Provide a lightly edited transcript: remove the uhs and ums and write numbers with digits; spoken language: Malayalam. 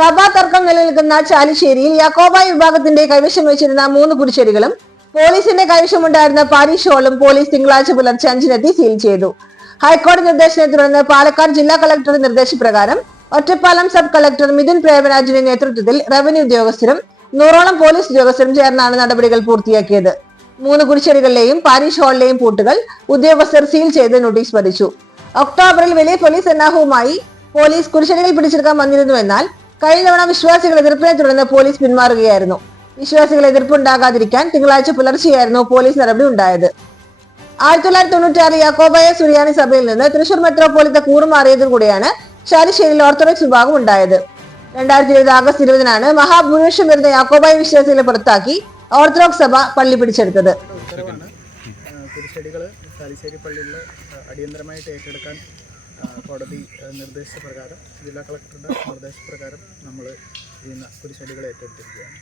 സഭാ തർക്കം നിലനിൽക്കുന്ന ചാലിശ്ശേരിയിൽ യാക്കോബായ വിഭാഗത്തിന്റെ കൈവശം വെച്ചിരുന്ന 3 കുരിശടികളും പോലീസിന്റെ കൈവശമുണ്ടായിരുന്ന പാരിഷ് ഹാളും പോലീസ് തിങ്കളാഴ്ച പുലർച്ചെ 5-നെത്തി സീൽ ചെയ്തു. ഹൈക്കോടതി നിർദ്ദേശത്തെ തുടർന്ന് പാലക്കാട് ജില്ലാ കളക്ടറുടെ നിർദ്ദേശപ്രകാരം ഒറ്റപ്പാലം സബ് കളക്ടർ മിഥുൻ പ്രേമരാജിന്റെ നേതൃത്വത്തിൽ റവന്യൂ ഉദ്യോഗസ്ഥരും 100ഓളം പോലീസ് ഉദ്യോഗസ്ഥരും ചേർന്നാണ് നടപടികൾ പൂർത്തിയാക്കിയത്. 3 കുരിശടികളിലെയും പാരിഷ് ഹാളിലെയും പൂട്ടുകൾ ഉദ്യോഗസ്ഥർ സീൽ ചെയ്ത് നോട്ടീസ് പതിച്ചു. ഒക്ടോബറിൽ വലിയ പോലീസ് സന്നാഹവുമായി പോലീസ് കുരിശടികൾ പിടിച്ചെടുക്കാൻ വന്നിരുന്നുവെന്നാൽ കഴിഞ്ഞ തവണ വിശ്വാസികൾ എതിർപ്പിനെ തുടർന്ന് പോലീസ് പിന്മാറുകയായിരുന്നു. വിശ്വാസികൾ എതിർപ്പുണ്ടാകാതിരിക്കാൻ തിങ്കളാഴ്ച പുലർച്ചെയായിരുന്നു പോലീസ് നടപടി ഉണ്ടായത്. 1996 യാക്കോബായ സുറിയാനി സഭയിൽ നിന്ന് തൃശൂർ മെത്രോപൊളിത്ത കൂറുമാറിയതോടുകൂടിയാണ് ചാലിശ്ശേരിയിൽ ഓർത്തഡോക്സ് വിഭാഗം ഉണ്ടായത്. 2020 ആഗസ്റ്റ് 20-നാണ് മഹാഭൂരിപക്ഷം വരുന്ന യാക്കോബായ വിശ്വാസികളെ പുറത്താക്കി ഓർത്തഡോക്സ് സഭ പള്ളി പിടിച്ചെടുത്തത്. കുരിശടികൾ ചാലിശ്ശേരി പള്ളിയിൽ അടിയന്തരമായിട്ട് ഏറ്റെടുക്കാൻ കോടതി നിർദ്ദേശപ്രകാരം ജില്ലാ കളക്ടറുടെ നിർദ്ദേശപ്രകാരം നമ്മൾ കുരിശടികൾ ഏറ്റെടുത്തിരിക്കുകയാണ്.